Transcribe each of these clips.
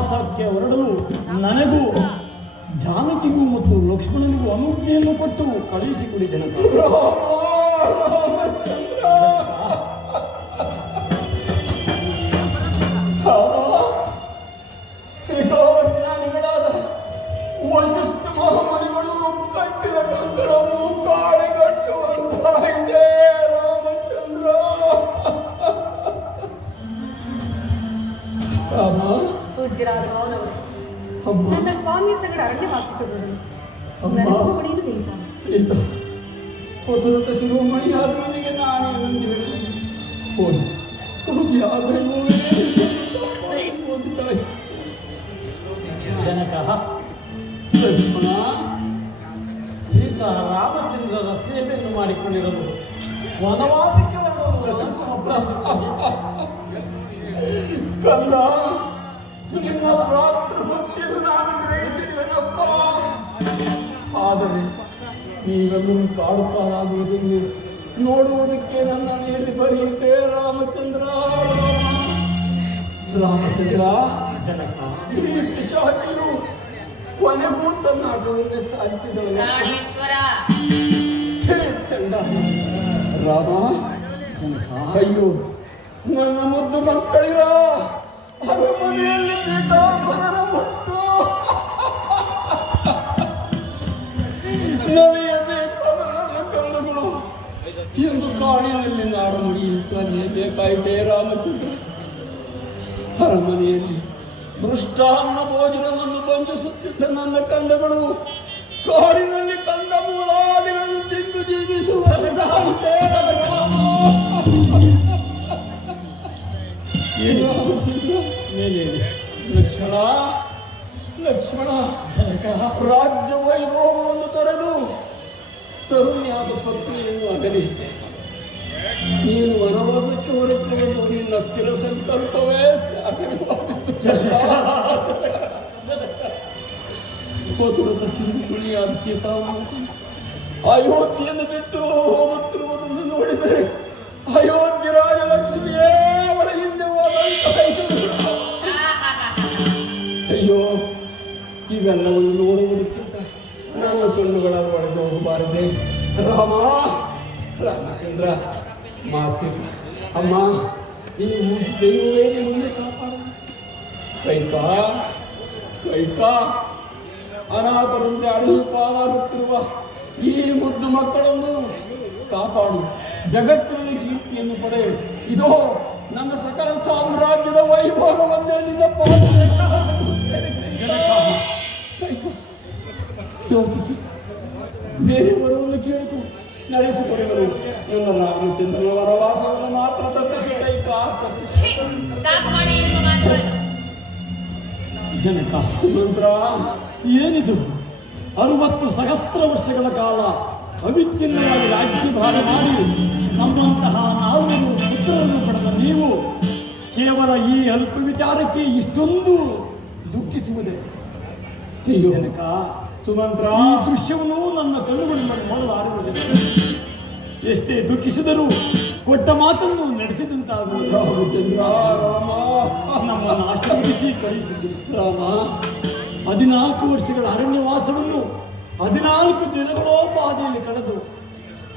ವನವಾಸಕ್ಕೆ ಹೊರಡಲು ನನಗೂ ಜಾನಕಿಗೂ ಮತ್ತು ಲಕ್ಷ್ಮಣನಿಗೂ ಅನುಮತಿಯನ್ನು ಕೊಟ್ಟು ಕಳುಹಿಸಿಕೊಡಿ ಜನಕ. ನನ್ನ ಸಗಡ ಅರಣ್ಯವಾಸಿಗಳು ಸೀತಾ ಪುತ್ರತ ಶಿರೋಮಣಿಯಾದ ನನಗೆ ನಾನೇನೆಂದು ಹೇಳಿ ಹೋಗಿ ಹೋಗಿ ಆ ದೈವವೇ ನಿನ್ನನ್ನು ಹೋಗಿ ಜನಕ ಲಕ್ಷ್ಮಣ ಸೀತಾ ರಾಮಚಂದ್ರರ ಸೇವೆಯನ್ನು ಮಾಡಿಕೊಂಡಿರಲು ವನವಾಸಕ್ಕೆ ಕಂದ ಆದರೆ ನೀವೆಲ್ಲರೂ ಕಾಡುತ್ತಾರಾಗುವುದೆಂದು ನೋಡುವುದಕ್ಕೆ ನನ್ನ ಮೇಲೆ ಬರೆಯುತ್ತೆ ರಾಮಚಂದ್ರ ರಾಮ. ರಾಮಚಂದ್ರ ಜನಕ ಈ ಪಿಶಾಚಿಯು ಕೊನೆಗೂ ತನ್ನ ಆಟವನ್ನೇ ಸಾಧಿಸಿದಳು ಪ್ರಾಣೇಶ್ವರ ಛೇ ಚಂಡ ರಾಮ ಜನಕ ಅಯ್ಯೋ ನನ್ನ ಮುದ್ದು ಮಕ್ಕಳಿರ ಅರಮನೆಯಲ್ಲಿ ಬೇಕಾದರ ಮುಟ್ಟು ನಮಗೆ ಬೇಕಾದ ನನ್ನ ಕಂದಗಳು ಎಂದು ಕಾಡಿನಲ್ಲಿ ನಾಡು ಮುಡಿಯುತ್ತಾನೆ ಬೇಕಾಯಿತೆ ರಾಮಚಂದ್ರ ಅರಮನೆಯಲ್ಲಿ ಮೃಷ್ಟಾನ್ನ ಭೋಜನವನ್ನು ಬಂಧಿಸುತ್ತಿದ್ದ ನನ್ನ ಕಂದಗಳು ಕಾಡಿನಲ್ಲಿ ಕಂದ ಮೂಲಾದಿಗಳನ್ನು ತಿಂದು ಜೀವಿಸುವ ಮೇಲೆ ಲಕ್ಷ್ಮಣ ಲಕ್ಷ್ಮಣ, ಜನಕ, ರಾಜ್ಯ ವೈಭವವನ್ನು ತೊರೆದು ತರುಣಿಯಾದ ಪತ್ನಿಯನ್ನು ಅಗಲಿ. ನೀನು ವನವಾಸಕ್ಕೆ ಹೊರಟುಕೊಂಡು ನಿನ್ನ ಸ್ಥಿರ ಸಂಕಲ್ಪವೇ ಪೋತುರದ ಸಿಂಕುಳಿಯಾದ ಸೀತಾಮಾತೆ, ಅಯೋಧ್ಯೆಯನ್ನು ಬಿಟ್ಟು ಹೋಗುತ್ತಿರುವುದನ್ನು ನೋಡಿದರೆ ಅಯೋಧ್ಯ ರಾಜಲಕ್ಷ್ಮಿಯೇ ಅವರ ಹಿಂದೆ ಹೋದಂತಾಯಿತು. ಅಯ್ಯೋ, ಇವೆಲ್ಲವನ್ನು ನೋಡುವುದಕ್ಕಿಂತ ನಮ್ಮ ಕಣ್ಣುಗಳ ಒಳಗೆ ಹೋಗಬಾರದೆ. ರಾಮ, ರಾಮಚಂದ್ರ ಮಾಸಿ ಅಮ್ಮ ಈ ದೈವವೇ ಮುಂದೆ ಕಾಪಾಡ ಕೈಕಾ ಕೈಕಾ, ಅನಾಥರಂತೆ ಅಳಿವು ಪಾಲಾಗುತ್ತಿರುವ ಈ ಮುದ್ದು ಮಕ್ಕಳನ್ನು ಕಾಪಾಡು. ಜಗತ್ತಿನಲ್ಲಿ ಕೀರ್ತಿಯನ್ನು ಪಡೆ. ಇದೋ, ನನ್ನ ಸಕಲ ಸಾಮ್ರಾಜ್ಯದ ವೈಭವವನ್ನೇ ನಿನ್ನ ಪಾಲಿಗೆ ಯೋಚಿಸಿ. ಬೇರೆಯವರನ್ನು ಕೇಳಿತು ನಡೆಸಿಕೊಡುವರು. ನನ್ನ ರಾಮಚಂದ್ರನ ವರವಾಸವನ್ನು ಮಾತ್ರ ತಪ್ಪಿಸಿ ಜನಕ ಸುಮಂತ್ರ ಏನಿದು? ಅರುವತ್ತು ಸಹಸ್ರ ವರ್ಷಗಳ ಕಾಲ ಅವಿಚ್ಛಿನ್ನವಾಗಿ ರಾಜ್ಯಭಾರ ಮಾಡಿ ನಮ್ಮಂತಹ ನಾಲ್ವರು ಪುತ್ರರನ್ನು ಪಡೆದ ನೀವು ಕೇವಲ ಈ ಅಲ್ಪ ವಿಚಾರಕ್ಕೆ ಇಷ್ಟೊಂದು ದುಃಖಿಸುವುದೇ. ಅಯ್ಯೋ. ಜನಕ ಸುಮಂತ್ರ. ಈ ದೃಶ್ಯವನ್ನು ನನ್ನ ಕಣ್ಣುಗಳಿಂದ ನೋಡಲಾರುವುದಿಲ್ಲ ಎಷ್ಟೇ ದುಃಖಿಸಿದರೂ ಕೊಟ್ಟ ಮಾತನ್ನು ನಡೆಸಿದಂತಾಗುವುದು. ಚಂದ್ರ ರಾಮ. ನಮ್ಮನ್ನು ಆಶೀರ್ವದಿಸಿ ಕಳಿಸಿದ್ರು ರಾಮ. ಹದಿನಾಲ್ಕು ವರ್ಷಗಳ ಅರಣ್ಯವಾಸವನ್ನು ಹದಿನಾಲ್ಕು ದಿನಗಳೋಪಾದಿಯಲ್ಲಿ ಕಳೆದು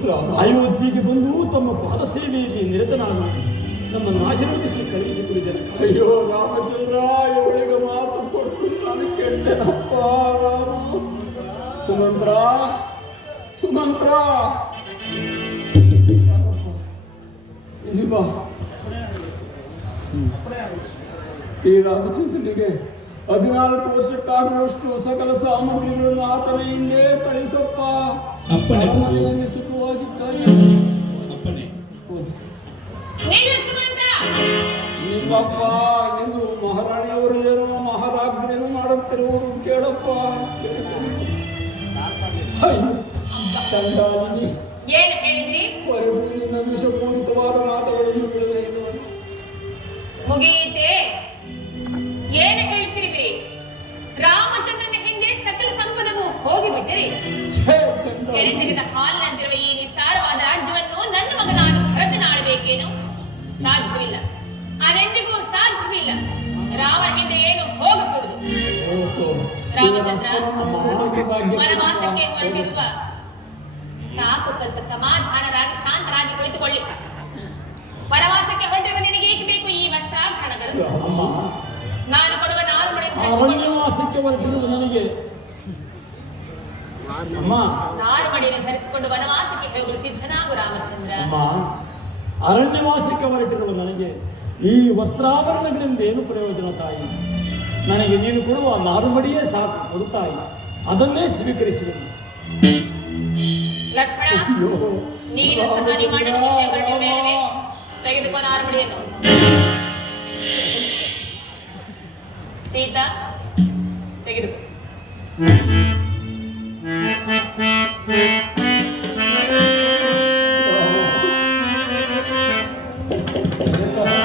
ರಾಮ. ಅಯೋಧ್ಯೆಗೆ ಬಂದು ತಮ್ಮ ಪಾದ ಸೇವೆಯಲ್ಲಿ ನಿರತನಾಗ. ನಮ್ಮನ್ನು ಆಶೀರ್ವದಿಸಿ ಕಳುಹಿಸಿಕೊಡಿ ಜನ ಅಯ್ಯೋ ರಾಮಚಂದ್ರ ಇವಳಿಗೆ ಮಾತು ಕೊಟ್ಟು ನಾನು ಕೆಟ್ಟನಪ್ಪ ರಾಮ. ಸುಮಂತ್ರ ಸುಮಂತ್ರ. ಇಲ್ಲಿ ಬಾ. ಈ ರಾಮಚಂದ್ರನಿಗೆ ಹದಿನಾಲ್ಕು ವರ್ಷಕ್ಕಾಗುವಷ್ಟು ಸಕಲ ಸಾಮಗ್ರಿಗಳನ್ನು ಆತನ ಹಿಂದೆ ಕಳಿಸಪ್ಪ. ಅಪ್ಪಣೆ. ಅರಮನೆಯಲ್ಲಿ ಚಂಡಾಲಿನಿ ಏನು ಹೇಳಿದ್ರಿ? ನಿನ್ನ ವಿಷಪೂರಿತವಾದ ಮಾತುಗಳನ್ನು ಇದ್ದವನು. ಮುಗಿಯಿತೆ? ಏನು ಹೇಳ್ತಿರುವಿರಿ ರಾಮಚಂದ್ರನ ಹಿಂದೆ ಸಕಲ ಸಂಪದವು ಹೋಗಿಬಿಟ್ಟರೆ ಛೇ, ಚಂಡಾಲಿನಿ. ಕೆರೆ ತೆಗೆದ ಹಾಲಿನಂತಿರುವ ಈ ನಿಸ್ಸಾರವಾದ ರಾಜ್ಯವನ್ನು ನನ್ನ ಮಗನಾದ ಭರತನಾಡಬೇಕೇನು? ಸಾಧ್ಯವಿಲ್ಲ ಅದೆಂದಿಗೂ ಸಾಧ್ಯವಿಲ್ಲ ರಾಮನ ಹಿಂದೆ ಏನು ಹೋಗಕೂಡದು ವನವಾಸಕ್ಕೆ ಹೊರಟಿರುವ ಸಾಕು ಸ್ವಲ್ಪ ಸಮಾಧಾನರಾಗಿ ಶಾಂತರಾಗಿ ಕುಳಿತುಕೊಳ್ಳಿ. ವನವಾಸಕ್ಕೆ ಹೊರಟಿರುವ ನಿನಗೆ ಏಕೆ ಬೇಕು ಈ ವಸ್ತ್ರಾಭರಣಗಳು? ನಾನು ಕೊಡುವ ನಾರು ಮಣಿ ನಾರು ಮಡಿಯನ್ನು ಧರಿಸಿಕೊಂಡು ವನವಾಸಕ್ಕೆ ಹೋಗಲು ಸಿದ್ಧನಾಗು ರಾಮಚಂದ್ರ. ಅರಣ್ಯವಾಸಕ್ಕೆ ಹೊರಟಿರುವ ನನಗೆ ಈ ವಸ್ತ್ರಾಭರಣಗಳಿಂದ ಏನು ಪ್ರಯೋಜನ ತಾಯಿ? ನನಗೆ ನೀನು ಕೊಡುವ ನಾರುಮಡಿಯೇ ಸಾಕು ಕೊಡುತ್ತಾಯಿ ಅದನ್ನೇ ಸ್ವೀಕರಿಸುವೆ ಸೀತಾ ತೆಗೆದುಕೋ. Thank.